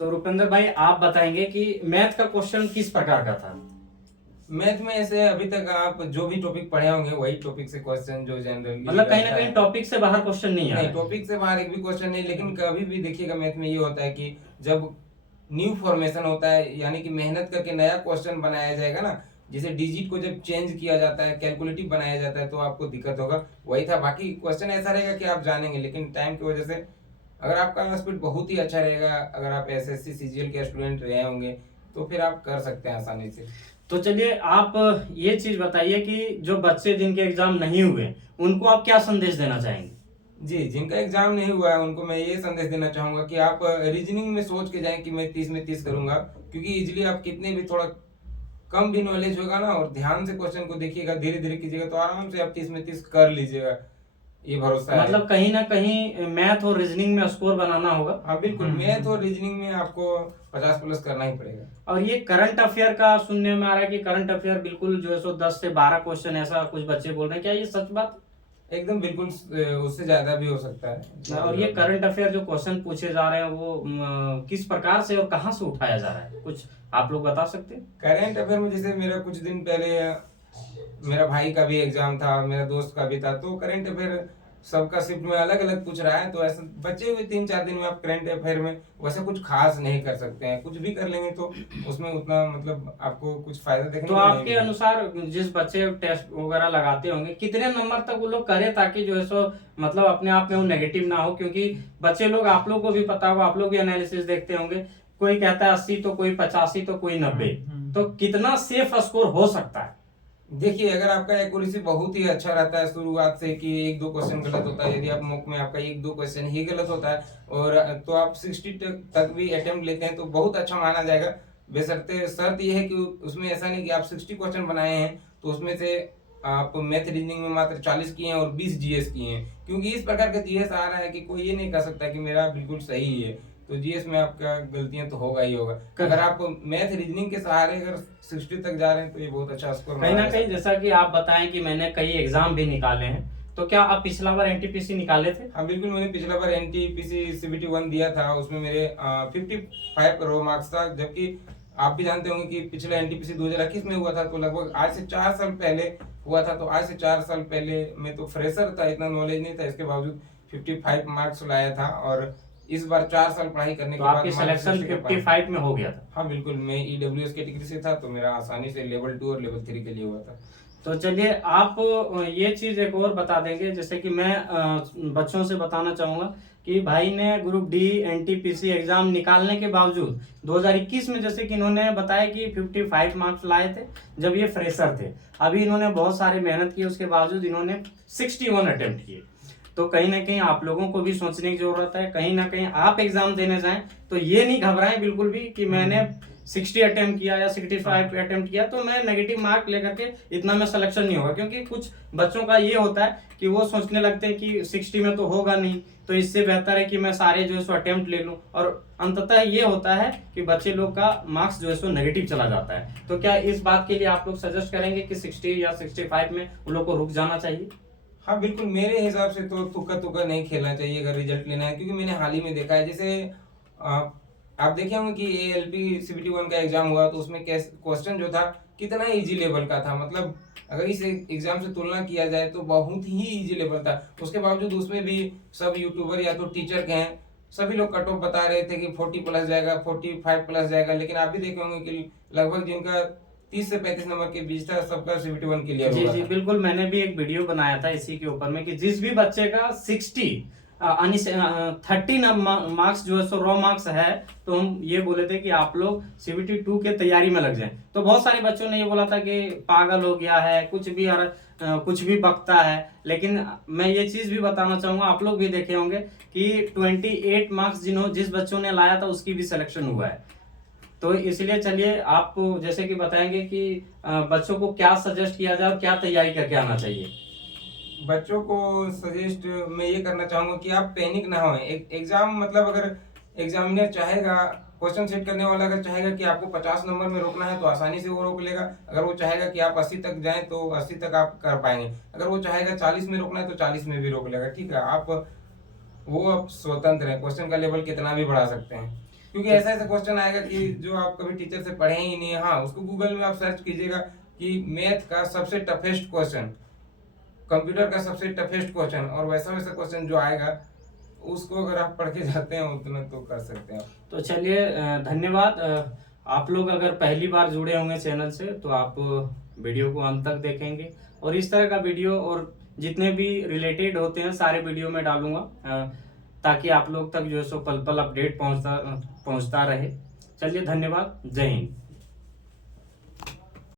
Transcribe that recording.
तो रुपेंद्र भाई आप बताएंगे कि मैथ का क्वेश्चन किस प्रकार का था? मैथ में ऐसे अभी तक आप जो भी टॉपिक पढ़े होंगे वही टॉपिक से क्वेश्चन जो जनरली मतलब कहीं ना रहता कहीं है। टॉपिक से बाहर क्वेश्चन नहीं आ नहीं, रहा है। टॉपिक से बाहर एक भी क्वेश्चन नहीं, लेकिन कभी भी देखिएगा मैथ में ये होता है कि जब न्यू फॉर्मेशन होता है, यानी कि मेहनत करके नया क्वेश्चन बनाया जाएगा ना, जैसे डिजिट को जब चेंज किया जाता है, कैलकुलेटिव बनाया जाता है, तो आपको दिक्कत होगा। वही था, बाकी क्वेश्चन ऐसा रहेगा कि आप जानेंगे, लेकिन टाइम की वजह से अगर आपका स्पीड बहुत ही अच्छा रहेगा, अगर आप एसएससी सीजीएल के स्टूडेंट रहे होंगे, तो फिर आप कर सकते हैं आसानी से। तो चलिए आप ये चीज बताइए कि जो बच्चे जिनके एग्जाम नहीं हुए उनको आप क्या संदेश देना चाहेंगे? जी, जिनका एग्जाम नहीं हुआ है उनको मैं ये संदेश देना चाहूंगा कि आप रीजनिंग में सोच के जाएं कि मैं 30 में 30 करूंगा, क्योंकि इजिली आप कितने भी थोड़ा कम भी नॉलेज होगा ना, और ध्यान से क्वेश्चन को देखिएगा, धीरे धीरे कीजिएगा, तो आराम से आप 30 में 30 कर लीजिएगा। ये तो भरोसा है। मतलब कहीं ना कहीं मैथ और रीजनिंग में स्कोर बनाना होगा। हाँ बिल्कुल, मैथ और रीजनिंग में आपको 50 प्लस करना ही पड़ेगा। और ये करंट अफेयर का सुनने में आ रहा है कि करंट अफेयर बिल्कुल जो है सो 10 से 12 क्वेश्चन ऐसा कुछ बच्चे बोल रहे हैं, क्या ये सच बात? एकदम बिल्कुल, उससे ज्यादा भी हो सकता है। और ये करंट अफेयर जो क्वेश्चन पूछे जा रहे हैं वो किस प्रकार से और कहाँ से उठाया जा रहा है, कुछ आप लोग बता सकते हैं? करंट अफेयर में जैसे मेरा कुछ दिन पहले मेरा भाई का भी एग्जाम था, मेरा दोस्त का भी था, तो करंट अफेयर सबका शिफ्ट में अलग अलग पूछ रहा है, तो ऐसे बचे हुए 3-4 दिन में आप करंट अफेयर में वैसे कुछ खास नहीं कर सकते हैं। कुछ भी कर लेंगे तो उसमें उतना मतलब आपको कुछ फायदा देखने तो को नहीं आपके मिलेगा। अनुसार जिस बच्चे टेस्ट वगैरह लगाते होंगे कितने नंबर तक वो लोग करें ताकि जो है सो मतलब अपने आप में वो नेगेटिव ना हो, क्योंकि बच्चे लोग, आप लोग को भी पता होगा, आप लोग भी एनालिसिस देखते होंगे, कोई कहता है 80 तो कोई 85 तो कोई 90। तो कितना सेफ स्कोर हो सकता है? देखिए, अगर आपका एक्यूरेसी बहुत ही अच्छा रहता है शुरुआत से कि एक दो क्वेश्चन गलत होता है, यदि आप मॉक में आपका एक दो क्वेश्चन ही गलत होता है और तो आप 60 तक भी अटेम्प्ट लेते हैं तो बहुत अच्छा माना जाएगा। बशर्ते शर्त यह है कि उसमें ऐसा नहीं कि आप 60 क्वेश्चन बनाए हैं तो उसमें से आप मैथ रीजनिंग में मात्र 40 किए हैं और 20 जीएस किए हैं, क्योंकि इस प्रकार का जीएस आ रहा है कि कोई ये नहीं कह सकता कि मेरा बिल्कुल सही है। तो जीएस में आपका गलतियां तो होगा ही होगा। अगर आप मैथ रीजनिंग के सहारे अगर 60 तक जा रहे हैं तो ये बहुत अच्छा स्कोर कहीं माना ना जा कहीं सकता है। जैसा कि आप बताएं कि मैंने कई एग्जाम भी निकाले हैं, तो क्या आप पिछला बार एनटीपीसी निकाले थे? हाँ बिल्कुल, मैंने पिछला बार एनटीपीसी सीबीटी 1 दिया था, उसमें मेरे 55 रो मार्क्स था, जबकि आप भी जानते होंगे कि पिछला एनटीपीसी 2021 में हुआ था, तो लगभग आज से 4 साल पहले हुआ था। तो आज से 4 साल पहले मैं तो फ्रेशर था, इतना नॉलेज नहीं था, इसके बावजूद 55 मार्क्स लाया था। और इस बार 4 साल पढ़ाई करने तो के बाद आपकी मात्र सिलेक्शन 60 के पास। 55 में हो गया था? हाँ बिल्कुल, मैं ईडब्ल्यूएस कैटेगरी से था, तो मेरा आसानी से लेवल 2 और लेवल 3 के लिए हुआ था। तो चलिए आप ये चीज एक और बता देंगे, जैसे कि मैं बच्चों से बताना चाहूंगा कि भाई ने ग्रुप डी एनटीपीसी एग्जाम निकालने के बावजूद 2021 में जैसे कि इन्होंने बताया कि 55 मार्क्स लाए थे जब ये फ्रेशर थे। अभी इन्होंने बहुत सारी मेहनत की, उसके बावजूद इन्होंने 61 अटेम्प्ट किए। तो कहीं ना कहीं आप लोगों को भी सोचने की जरूरत है, कहीं ना कहीं आप एग्जाम देने जाएं तो ये नहीं घबराएं बिल्कुल भी कि मैंने 60 अटेम्प्ट किया या 65 अटेम्प्ट किया तो मैं नेगेटिव मार्क लेकर के इतना में सिलेक्शन नहीं होगा। क्योंकि कुछ बच्चों का ये होता है कि वो सोचने लगते हैं कि 60 में तो होगा नहीं, तो इससे बेहतर है कि मैं सारे जो है सो अटेम्प्ट ले लूं, और अंततः ये होता है कि बच्चे लोग का मार्क्स जो है सो नेगेटिव चला जाता है। तो क्या इस बात के लिए आप लोग सजेस्ट करेंगे कि 60 या 65 में उन लोग को रुक जाना चाहिए? हाँ बिल्कुल, मेरे हिसाब से तो तुक्का तुक्का नहीं खेलना चाहिए अगर रिजल्ट लेना है, क्योंकि मैंने हाल ही में देखा है। जैसे आ, आप देखे होंगे कि एएलपी सीबीटी 1 का एग्जाम हुआ, तो उसमें क्वेश्चन जो था कितना इजी लेवल का था, मतलब अगर इस एग्जाम से तुलना किया जाए तो बहुत ही इजी लेवल था। उसके बावजूद उसमें भी सब यूट्यूबर या तो टीचर के हैं, सभी लोग कट ऑफ बता रहे थे कि 40 प्लस जाएगा, 45 प्लस जाएगा, लेकिन आप भी देखे होंगे कि लगभग जिनका 30 से 35 नंबर के बीच था सबका सीबीटी 1 क्लियर जी हुआ जी था। बिल्कुल, मैंने भी एक वीडियो बनाया था इसी के ऊपर में कि जिस भी बच्चे का 60 यानी 30 मार्क्स जो है सो रॉ मार्क्स है, तो हम ये बोले थे कि आप लोग सीबीटी 2 के तैयारी में लग जाएं। तो बहुत सारे बच्चों ने ये बोला था कि पागल हो गया है, कुछ भी बकता है। लेकिन मैं ये चीज भी बताना चाहूंगा, आप लोग भी देखे होंगे कि 28 मार्क्स जिस बच्चों ने लाया था उसकी भी सिलेक्शन हुआ है। तो इसलिए चलिए आप जैसे कि बताएंगे कि बच्चों को क्या सजेस्ट किया जाए और क्या तैयारी करके आना चाहिए। बच्चों को सजेस्ट मैं ये करना चाहूंगा कि आप पैनिक ना हो। एक एग्जाम मतलब अगर एग्जामिनर चाहेगा, क्वेश्चन सेट करने वाला अगर चाहेगा कि आपको 50 नंबर में रोकना है तो आसानी से वो रोक लेगा। अगर वो चाहेगा कि आप 80 तक जाएं तो 80 तक आप कर पाएंगे। अगर वो चाहेगा 40 में रोकना है तो 40 में भी रोक लेगा। ठीक है, आप वो अब स्वतंत्र है, क्वेश्चन का लेवल कितना भी बढ़ा सकते हैं। क्योंकि ऐसा ऐसा क्वेश्चन आएगा कि जो आप कभी टीचर से पढ़े ही नहीं है। हाँ, उसको गूगल में आप सर्च कीजिएगा कि मैथ का सबसे टफेस्ट क्वेश्चन, कंप्यूटर का सबसे टफेस्ट क्वेश्चन, और वैसा वैसा क्वेश्चन जो आएगा उसको अगर आप पढ़ के जाते हैं उतना तो कर सकते हैं आप। तो चलिए धन्यवाद। आप लोग अगर पहली बार जुड़े होंगे चैनल से तो आप वीडियो को अंत तक देखेंगे, और इस तरह का वीडियो और जितने भी रिलेटेड होते हैं सारे वीडियो में डालूंगा, ताकि आप लोग तक जो है सो पल पल अपडेट पहुंचता रहे। चलिए धन्यवाद, जय हिंद।